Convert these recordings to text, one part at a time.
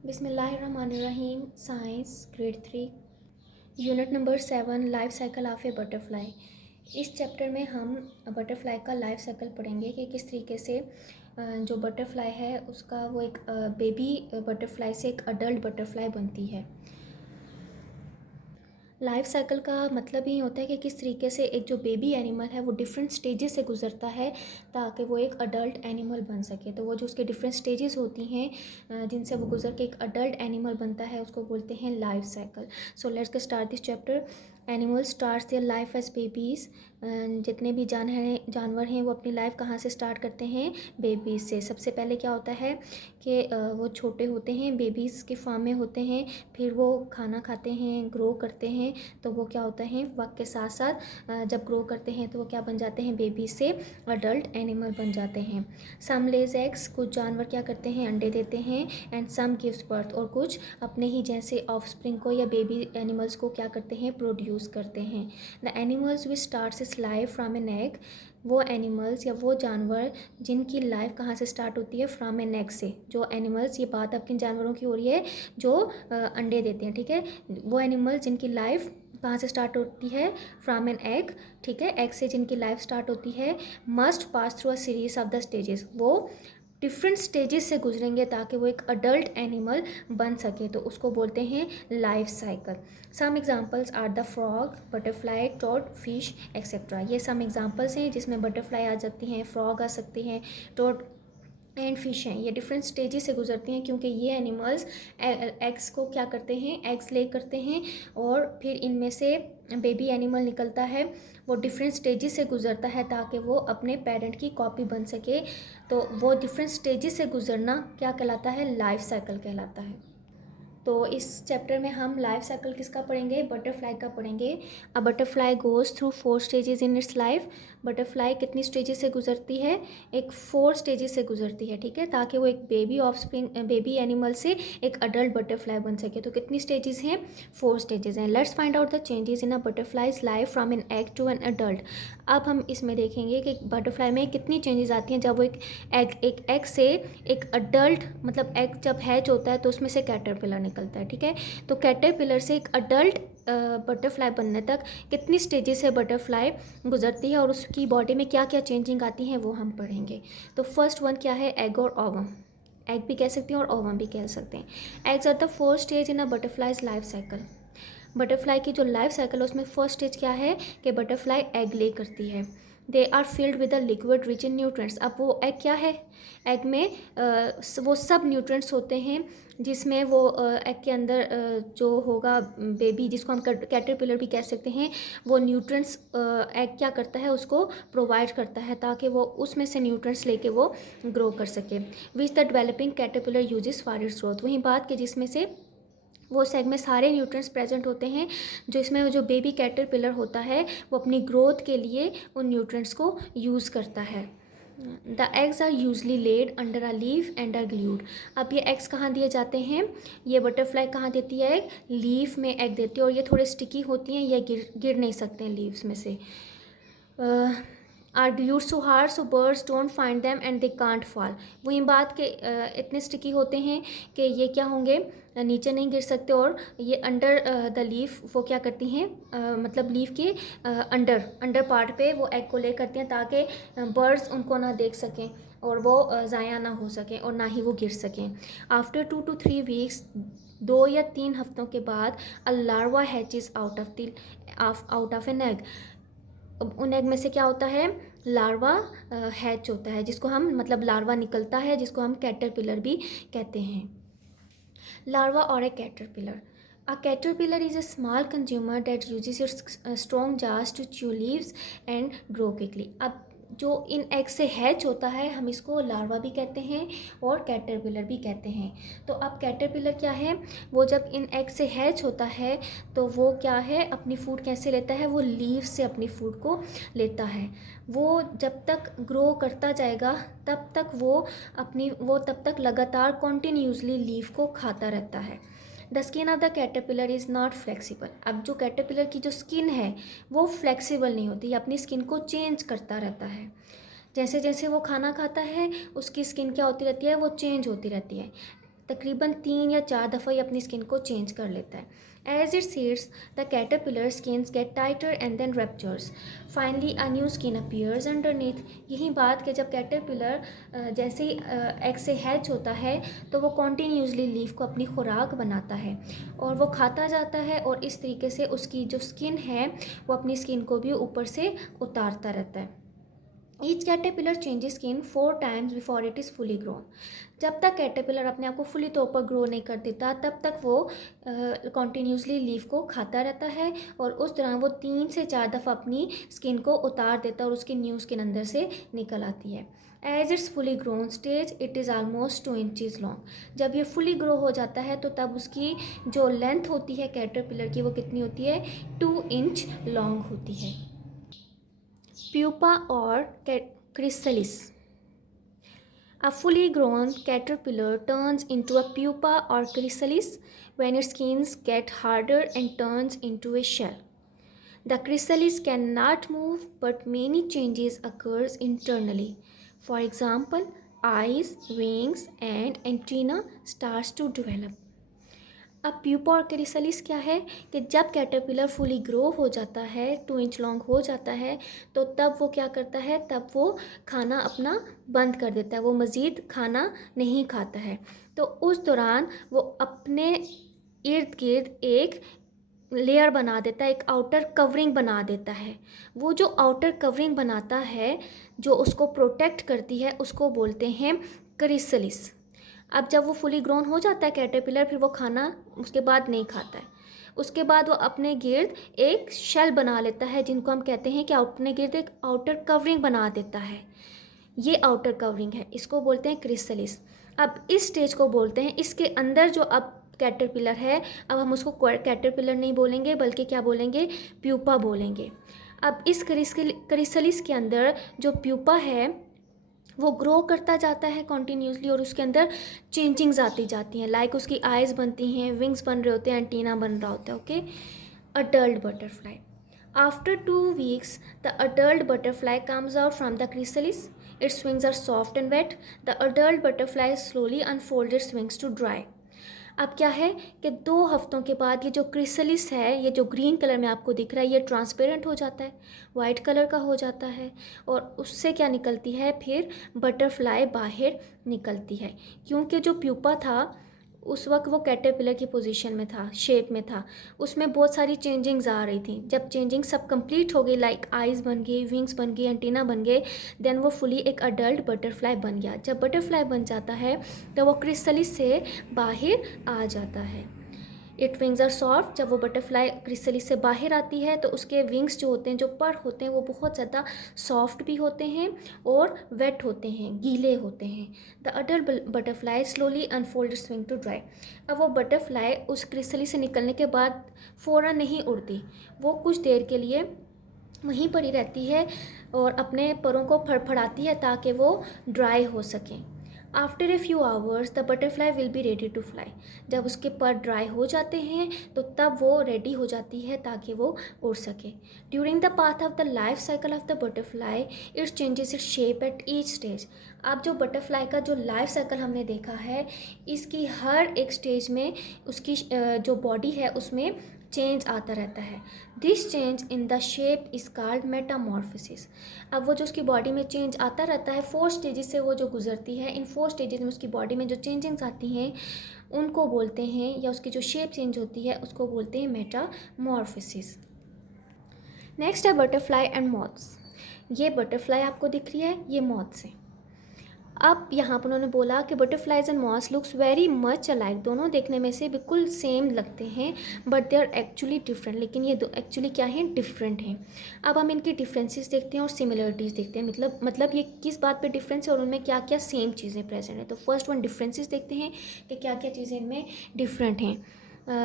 बिस्मिल्लाहिर्रहमानिर्रहीम। Science grade 3 unit number 7 life cycle of A butterfly. इस chapter में हम बटरफ्लाई का लाइफ साइकिल पढ़ेंगे कि किस तरीके से जो बटरफ्लाई है उसका वो एक बेबी बटरफ्लाई से एक अडल्ट बटरफ्लाई बनती है। लाइफ साइकिल का मतलब ही होता है कि किस तरीके से एक जो बेबी एनिमल है वो डिफरेंट स्टेजेस से गुजरता है ताकि वो एक अडल्ट एनिमल बन सके। तो वो जो उसके डिफरेंट स्टेजेस होती हैं जिनसे वो गुजर के एक अडल्ट एनिमल बनता है उसको बोलते हैं life cycle. So let's get start this chapter. Animal starts their life as babies. जितने भी जानवर हैं वो अपनी लाइफ कहाँ से स्टार्ट करते हैं? बेबीज़ से। सबसे पहले क्या होता है कि वो छोटे होते हैं, बेबीज़ के फॉर्म में होते हैं, फिर वो खाना खाते हैं, ग्रो करते हैं। तो वो क्या होता है, वक्त के साथ साथ जब ग्रो करते हैं तो वो क्या बन जाते हैं? बेबी से अडल्ट एनिमल बन जाते हैं। सम लेज एग्स, कुछ जानवर क्या करते हैं? अंडे देते हैं। एंड सम गिव्स बर्थ, और कुछ अपने ही जैसे ऑफस्प्रिंग को या बेबी एनिमल्स को क्या करते हैं? प्रोड्यूस करते हैं। The animals which starts it's life from an egg, वो एनिमल्स या वो जानवर जिनकी लाइफ कहाँ से स्टार्ट होती है? फ्रॉम एन एग से। जो एनिमल्स, ये बात अब किन जानवरों की हो रही है? जो अंडे देते हैं, ठीक है। वो एनिमल्स जिनकी लाइफ कहाँ से स्टार्ट होती है? फ्रॉम एन एग, ठीक है। एग से जिनकी लाइफ स्टार्ट होती है, must pass through a series of the stages, वो डिफरेंट स्टेजेस से गुजरेंगे ताकि वो एक अडल्ट एनिमल बन सके, तो उसको बोलते हैं life cycle. Some examples are the frog, butterfly, toad, fish etcetera. ये सम एग्जांपल्स हैं जिसमें बटरफ्लाई आ जाती हैं, फ्रॉग आ सकती हैं, टोड एंड फिश हैं। ये डिफरेंट स्टेजेस से गुजरती हैं क्योंकि ये एनिमल्स एग्स को क्या करते हैं? एग्स ले करते हैं और फिर इनमें से बेबी एनिमल निकलता है। वो डिफरेंट स्टेजेस से गुजरता है ताकि वो अपने पेरेंट की कॉपी बन सके। तो वो डिफरेंट स्टेजेस से गुजरना क्या कहलाता है? लाइफ साइकिल कहलाता है। तो इस चैप्टर में हम लाइफ साइकिल किसका पढ़ेंगे? बटरफ्लाई का पढ़ेंगे। A butterfly goes through 4 stages in its life. Butterfly कितनी स्टेजेस से गुजरती है? एक 4 स्टेजेस से गुजरती है, ठीक है, ताकि वो एक बेबी ऑफस्प्रिंग बेबी एनिमल से एक अडल्ट बटरफ्लाई बन सके। तो कितनी स्टेजेस हैं? 4 स्टेजेस हैं। Let's find out the changes in a butterfly's life from an egg to an adult. अब हम इसमें देखेंगे कि बटरफ्लाई में कितनी चेंजेस आती हैं जब वो एक एग से एक अडल्ट, मतलब एग जब हैच होता है तो उसमें से कैटरपिलर निकलता है, ठीक है। तो कैटरपिलर से एक अडल्ट बटरफ्लाई बनने तक कितनी स्टेजेस से बटरफ्लाई गुजरती है और उसकी बॉडी में क्या क्या चेंजिंग आती हैं वो हम पढ़ेंगे। तो फर्स्ट वन क्या है? एग और ओवम। एग भी कह सकते हैं और ओवम भी कह सकते हैं। Eggs are the first stage in a butterfly's life cycle. Butterfly की जो लाइफ साइकिल है उसमें फर्स्ट स्टेज क्या है कि बटरफ्लाई एग ले करती है। They are filled with a liquid rich in nutrients. अब वो एग क्या है? एग में वो सब न्यूट्रेंट्स होते हैं जिसमें वो एग के अंदर जो होगा बेबी, जिसको हम कैटरपिलर भी कह सकते हैं, वो न्यूट्रेंट्स एग क्या करता है? उसको प्रोवाइड करता है ताकि वो उसमें से न्यूट्रेंट्स लेके वो ग्रो कर सके। Which the developing caterpillar uses for its growth. वही बात कि जिसमें से वो सेग में सारे न्यूट्रिएंट्स प्रेजेंट होते हैं जो इसमें जो बेबी कैटरपिलर होता है वो अपनी ग्रोथ के लिए उन न्यूट्रिएंट्स को यूज़ करता है। The eggs are usually laid under a leaf and are glued. अब ये एग्स कहाँ दिए जाते हैं? ये बटरफ्लाई कहाँ देती है? एग लीफ में एग देती है और ये थोड़े स्टिकी होती हैं, ये गिर नहीं सकते हैं लीव्स में से। Are glued so hard so birds don't find them and they can't fall. वही बात के इतने स्टिकी होते हैं कि ये क्या होंगे? नीचे नहीं गिर सकते और ये अंडर द लीफ वो क्या करती हैं? मतलब लीफ के अंडर पार्ट पे वो एग को ले करती हैं ताकि बर्ड्स उनको ना देख सकें और वो ज़ाया ना हो सकें और ना ही वो गिर सकें। आफ्टर 2 to 3 वीक्स, 2 या 3 हफ्तों के बाद, a larva hatches out of an egg. उन एग में से क्या होता है? लार्वा हैच होता है, जिसको हम, मतलब लार्वा निकलता है जिसको हम कैटरपिलर भी कहते हैं। लार्वा और ए caterpillar. A caterpillar is a small consumer that uses its strong jaws to chew leaves and grow quickly. अब जो इन एग से हैच होता है हम इसको लार्वा भी कहते हैं और कैटरपिलर भी कहते हैं। तो अब कैटरपिलर क्या है? वो जब इन एग से हैच होता है तो वो क्या है? अपनी फूड कैसे लेता है? वो लीव से अपनी फूड को लेता है। वो जब तक ग्रो करता जाएगा तब तक वो तब तक लगातार कॉन्टीन्यूसली लीफ को खाता रहता है। The skin of the caterpillar is not flexible. अब जो कैटरपिलर की जो स्किन है वो फ्लेक्सिबल नहीं होती, अपनी स्किन को चेंज करता रहता है। जैसे जैसे वो खाना खाता है उसकी स्किन क्या होती रहती है? वो चेंज होती रहती है। तकरीबन 3 या 4 दफ़ा ये अपनी स्किन को चेंज कर लेता है। As it seeds the caterpillar skins get tighter and then ruptures, finally a new skin appears underneath. यही बात कि जब कैटरपिलर जैसे ही एग से हैच होता है तो वो कॉन्टीन्यूसली लीफ को अपनी खुराक बनाता है और वो खाता जाता है, और इस तरीके से उसकी जो स्किन है वो अपनी स्किन को भी ऊपर से उतारता रहता है। Each caterpillar changes skin 4 times before it is fully grown. जब तक कैटरपिलर अपने आप को फुली तौर पर ग्रो नहीं कर देता तब तक वो कॉन्टीन्यूसली लीफ को खाता रहता है, और उस दौरान वो 3 से 4 दफ़ा अपनी स्किन को उतार देता है और उसकी न्यू स्किन अंदर से निकल आती है। As its fully grown stage it is almost 2 inches long. जब ये फुली ग्रो हो जाता है तो तब उसकी जो लेंथ होती है कैटरपिलर की वो कितनी होती है, 2 इंच लॉन्ग होती है। प्यूपा और chrysalis. A fully grown caterpillar turns into a pupa or chrysalis when its skins get harder and turns into a shell. The chrysalis cannot move, but many changes occurs internally. For example, eyes, wings and antenna starts to develop. अब pupa और chrysalis क्या है कि जब caterpillar fully grow हो जाता है, 2 inch long हो जाता है, तो तब वो क्या करता है, तब वो खाना अपना बंद कर देता है, वो मज़ीद खाना नहीं खाता है। तो उस दौरान वो अपने इर्द गिर्द एक लेयर बना देता है, एक आउटर कवरिंग बना देता है। वो जो आउटर कवरिंग बनाता है जो उसको प्रोटेक्ट करती है उसको बोलते हैं क्रिसलिस। अब जब वो फुली ग्रोन हो जाता है कैटरपिलर, फिर वो खाना उसके बाद नहीं खाता है। उसके बाद वो अपने गिर्द एक शेल बना लेता है जिनको हम कहते हैं कि अपने गिर्द एक आउटर कवरिंग बना देता है। ये आउटर कवरिंग है, इसको बोलते हैं क्रिसलिस। अब इस स्टेज को बोलते हैं, इसके अंदर जो अब कैटरपिलर है, अब हम उसको कैटरपिलर नहीं बोलेंगे बल्कि क्या बोलेंगे, प्यूपा बोलेंगे। अब इस क्रिसलिस के अंदर जो प्यूपा है वो ग्रो करता जाता है कॉन्टीन्यूसली, और उसके अंदर चेंजिंग्स आती जाती हैं, लाइक उसकी आइज़ बनती हैं, विंग्स बन रहे होते हैं, एंटीना बन रहा होता है। Okay, adult butterfly. After 2 weeks the adult butterfly comes out from the chrysalis. Its wings are soft and wet. The adult butterfly slowly unfold its wings to dry. अब क्या है कि 2 हफ्तों के बाद ये जो क्रिसलिस है, ये जो ग्रीन कलर में आपको दिख रहा है, ये ट्रांसपेरेंट हो जाता है, वाइट कलर का हो जाता है, और उससे क्या निकलती है, फिर बटरफ्लाई बाहर निकलती है। क्योंकि जो प्यूपा था उस वक्त वो कैटरपिलर की पोजीशन में था, शेप में था, उसमें बहुत सारी चेंजिंग्स आ रही थी। जब चेंजिंग सब कंप्लीट हो गई, लाइक आइज़ बन गई, विंग्स बन गई, एंटीना बन गए, देन वो फुली एक अडल्ट बटरफ्लाई बन गया। जब बटरफ्लाई बन जाता है तो वो क्रिसलिस से बाहर आ जाता है। It wings are soft. जब वो बटरफ्लाई क्रिसलिस से बाहर आती है तो उसके विंग्स जो होते हैं, जो पर होते हैं, वो बहुत ज़्यादा सॉफ्ट भी होते हैं और वेट होते हैं, गीले होते हैं। The adult butterfly slowly unfold its wing to dry. अब वो बटरफ्लाई उस क्रिसलिस से निकलने के बाद फ़ौरन नहीं उड़ती, वो कुछ देर के लिए वहीं पर ही रहती है और अपने परों को फड़फड़ाती है ताकि वो ड्राई हो सकें। After a few hours the butterfly will be ready to fly. जब उसके पर ड्राई हो जाते हैं तो तब वो रेडी हो जाती है ताकि वो उड़ सके। During the path of the life cycle of the butterfly it changes its shape at each stage. अब जो बटरफ्लाई का जो लाइफ साइकिल हमने देखा है, इसकी हर एक स्टेज में उसकी जो बॉडी है उसमें चेंज आता रहता है। This change in the shape is called Metamorphosis. अब वो जो उसकी बॉडी में चेंज आता रहता है, 4 स्टेजेस से वो जो गुजरती है, इन 4 स्टेजेस में उसकी बॉडी में जो चेंजिंग्स आती हैं उनको बोलते हैं, या उसकी जो शेप चेंज होती है उसको बोलते हैं मेटामॉर्फोसिस। नेक्स्ट है बटरफ्लाई एंड मॉथ्स। ये बटरफ्लाई आपको दिख रही है, ये मॉथ्स हैं। अब यहाँ पर उन्होंने बोला कि butterflies and moths looks very much alike. दोनों देखने में से बिल्कुल सेम लगते हैं, but they are actually different. लेकिन ये एक्चुअली क्या हैं, डिफरेंट हैं। अब हम इनकी डिफरेंसेस देखते हैं और सिमिलरिटीज़ देखते हैं, मतलब ये किस बात पे डिफरेंस है और उनमें क्या क्या सेम चीज़ें प्रेजेंट हैं। तो फर्स्ट वन डिफरेंसेस देखते हैं कि क्या क्या चीज़ें इनमें डिफरेंट हैं।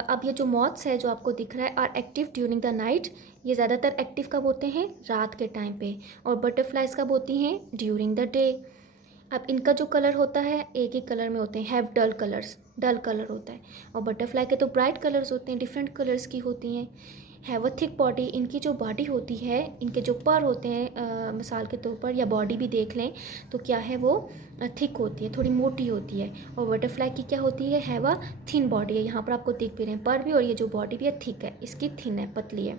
अब ये जो मॉथ्स है जो आपको दिख रहा है are active during the night. ये ज़्यादातर एक्टिव कब होते हैं, रात के टाइम पे। और बटरफ्लाइज कब होती हैं, ड्यूरिंग द डे। अब इनका जो कलर होता है एक ही कलर में होते हैं, have dull colours, dull colour होता है। और बटरफ्लाई के तो ब्राइट कलर्स होते हैं, डिफरेंट कलर्स की होती हैं। हैव अ थिक बॉडी, इनकी जो बॉडी होती है, इनके जो पर होते हैं मिसाल के तौर पर, या बॉडी भी देख लें तो क्या है वो थिक होती है, थोड़ी मोटी होती है। और बटरफ्लाई की क्या होती है, हैव अ थिन बॉडी है, यहाँ पर आपको दिख भी रहे हैं पर भी, और ये जो बॉडी भी है थिक है, इसकी थिन है, पतली है।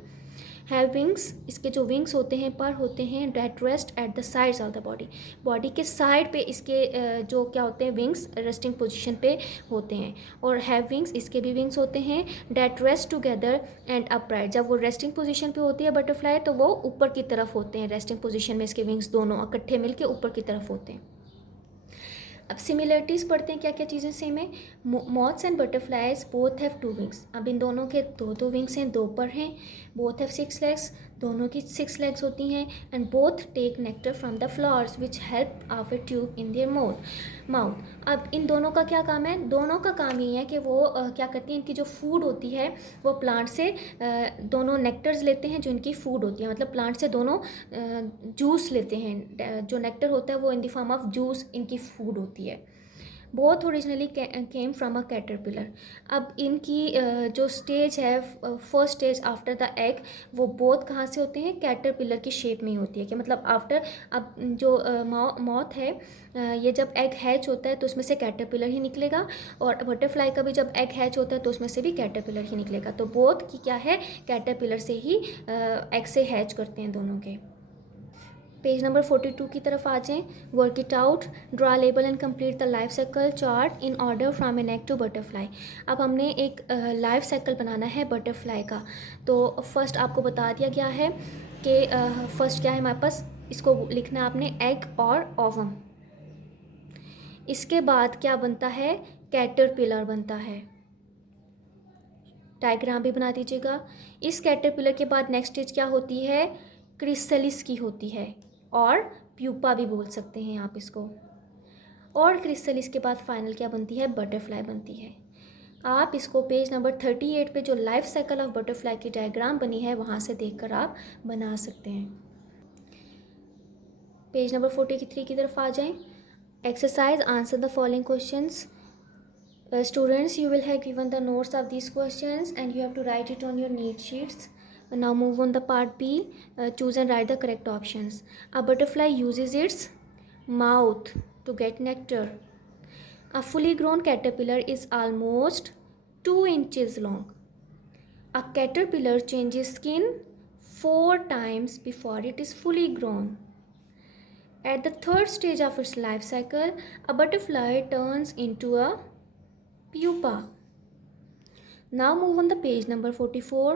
हैव विंग्स, इसके जो विंग्स होते हैं, पर होते हैं, that rest at the sides of the body, body के साइड पे इसके जो क्या होते हैं विंग्स रेस्टिंग पोजीशन पे होते हैं। और हैव विंग्स, इसके भी विंग्स होते हैं, that rest together and upright, जब वो रेस्टिंग पोजीशन पे होती है बटरफ्लाई तो वो ऊपर की तरफ होते हैं, रेस्टिंग पोजीशन में इसके विंग्स दोनों इकट्ठे मिलके ऊपर की तरफ होते हैं। अब सिमिलरिटीज़ पढ़ते हैं, क्या क्या चीज़ें सेम है। Moths and butterflies both have 2 wings, अब इन दोनों के दो विंग्स हैं, 2 पर हैं। बोथ हैव 6 लेग्स, दोनों की 6 लेग्स होती हैं। And both take nectar from the flowers which help of a tube in their mouth. अब इन दोनों का क्या काम है, दोनों का काम ये है कि वो क्या करती हैं, इनकी जो फूड होती है वो प्लांट से दोनों नेक्टर्स लेते हैं, जो इनकी फूड होती है, मतलब प्लांट से दोनों जूस लेते हैं, जो नेक्टर होता है वो in the form of juice इनकी फूड होती है। Both originally came from a caterpillar. अब इनकी जो स्टेज है, first stage after the egg, वो बोथ कहाँ से होते हैं, कैटरपिलर की शेप में ही होती है, कि मतलब आफ्टर, अब जो मॉथ है, ये जब एग हैच होता है तो उसमें से कैटरपिलर ही निकलेगा, और बटरफ्लाई का भी जब एग हैच होता है तो उसमें से भी कैटरपिलर ही निकलेगा। तो बोथ की क्या है, कैटरपिलर से ही एग से हैच करते हैं दोनों के। पेज नंबर 42 की तरफ आ जाएं। Work it out, draw label and complete the life cycle chart in order from an egg to butterfly. अब हमने एक लाइफ साइकिल बनाना है बटरफ्लाई का। तो फर्स्ट आपको बता दिया गया है कि फर्स्ट क्या है हमारे पास, इसको लिखना है आपने, एग और ओवम। इसके बाद क्या बनता है, कैटरपिलर बनता है, डायग्राम भी बना दीजिएगा। इस कैटरपिलर के बाद नेक्स्ट स्टेज क्या होती है, क्रिसलिस की होती है, और प्यूपा भी बोल सकते हैं आप इसको। और क्रिसलिस के बाद फाइनल क्या बनती है, बटरफ्लाई बनती है। आप इसको पेज नंबर 38 पे जो लाइफ साइकिल ऑफ बटरफ्लाई की डायग्राम बनी है वहाँ से देखकर आप बना सकते हैं। पेज नंबर 43 की तरफ आ जाएं। Exercise, answer the following questions. Students, you will have given the notes of these questions and you have to write it on your neat sheets. Now move on the part B. Choose and write the correct options. A butterfly uses its mouth to get nectar. A fully grown caterpillar is almost 2 inches long. A caterpillar changes skin 4 times before it is fully grown. At the third stage of its life cycle, a butterfly turns into a pupa. Now move on the page number 44.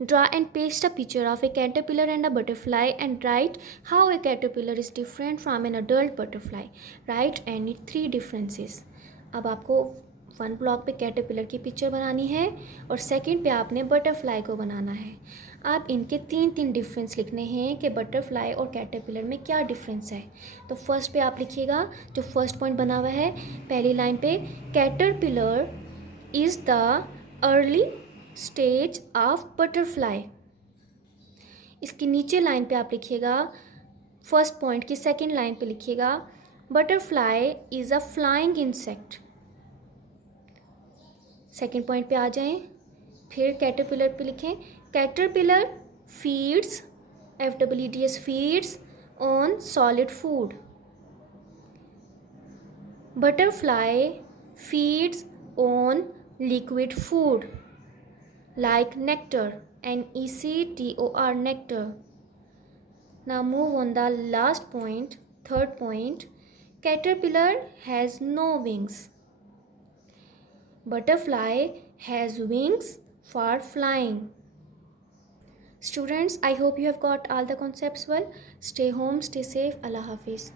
Draw and paste a picture of a caterpillar and a butterfly and write how a caterpillar is different from an adult butterfly. Write any 3 differences. अब आपको 1 block पे caterpillar की picture बनानी है और second पे आपने butterfly को बनाना है। आप इनके 3 डिफरेंस लिखने हैं कि बटरफ्लाई और कैटरपिलर में क्या डिफरेंस है। तो फर्स्ट पे आप लिखिएगा, जो फर्स्ट पॉइंट बना हुआ है पहली लाइन पे, caterpillar is the early stage of butterfly. इसकी नीचे लाइन पे आप लिखिएगा, फर्स्ट पॉइंट की सेकंड लाइन पे लिखिएगा, butterfly is a flying insect. Second point पे आ जाएं, फिर कैटरपिलर पे लिखें, caterpillar feeds, FWDS feeds on solid food. Butterfly feeds on liquid food like nectar, NECTOR, nectar. Now move on the last point, third point. Caterpillar has no wings. Butterfly has wings for flying. Students, I hope you have got all the concepts well. Stay home, stay safe. Allah Hafiz.